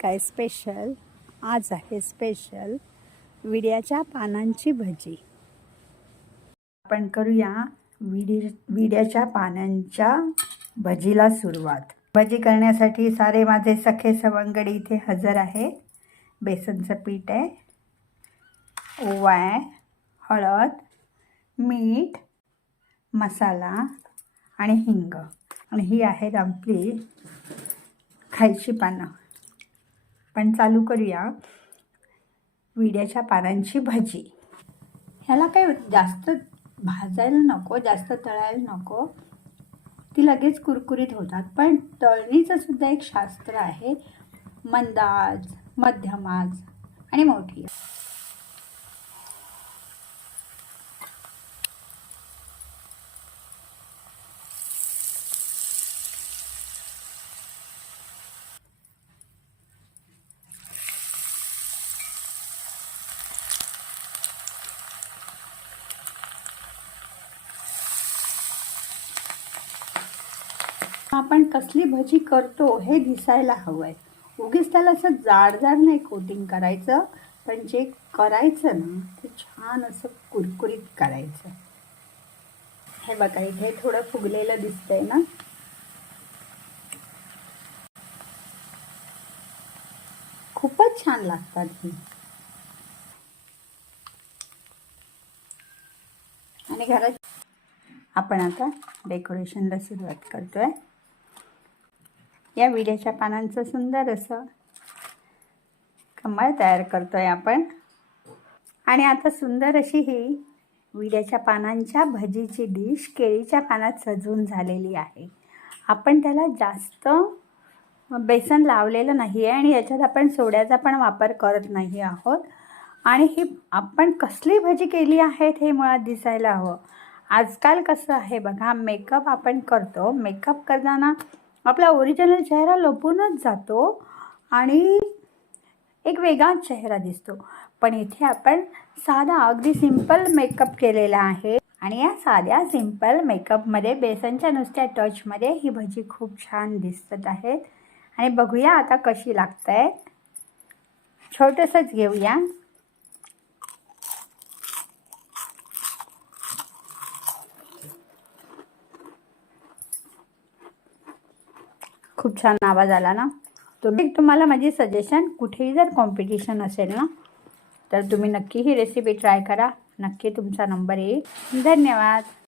काय स्पेशल आज आहे स्पेशल विड्याच्या पानांची भजी. आपण करूया विडी विड्याच्या पानांच्या भजीला सुरुवात. भजी करण्यासाठी सारे माझे सखे सवंगडी इथे हजर आहे. बेसनचं पीठ आहे. ओवा आहे. हळद मीठ मसाला आणि हिंग. आणि ही आहेत आपली खायची पानं. आपण चालू करूया विड्याच्या पानांची भजी. ह्याला काही जास्त भाजायला नको जास्त तळायला नको. ती लगेच कुरकुरीत होतात. पण तळणीचं सुद्धा एक शास्त्र आहे. मंदाज मध्यमाज आणि मोठी. आपण कसली भजी करतो हे दिसायला हवं आहे उगीच त्याला असं जाड जाड नाही कोटिंग करायचं पण जे करायचं ना ते छान असं कुरकुरीत करायचं. हे बघा इथे थोडं फुगलेलं दिसतंय ना. खूपच छान लागतात ही. आणि घरात आपण आता डेकोरेशनला सुरुवात करतोय. या विड्याच्या पानांचं सुंदर असं कमळ तयार करतोय आपण. आणि आता सुंदर अशी ही विड्याच्या पानांच्या भजीची डिश केळीच्या पानात सजवून झालेली आहे. आपण त्याला जास्त बेसन लावलेलं नाही आहे आणि याच्यात आपण सोड्याचा पण वापर करत नाही आहोत. आणि ही आपण कसली भजी केली आहेत हे मुळात दिसायला हवं. आजकाल कसं आहे बघा मेकअप आपण करतो. मेकअप करताना आपला ओरिजिनल चेहरा लपूनच जातो आणि एक वेगळाच चेहरा दिसतो. पण इथे आपण साधा अगदी सिंपल मेकअप केलेला आहे आणि या साध्या सिंपल मेकअपमध्ये बेसनच्या नुसत्या टचमध्ये ही भजी खूप छान दिसत आहेत. आणि बघूया आता कशी लागत आहे छोटंसंच घेऊया. खूप छान आवाज आला ना? तुम्ही तुम्हाला माझी सजेशन कुठेही जर कॉम्पिटिशन असेल ना तर तुम्ही नक्की ही रेसिपी ट्राय करा. नक्की तुमचा नंबर येईल. धन्यवाद.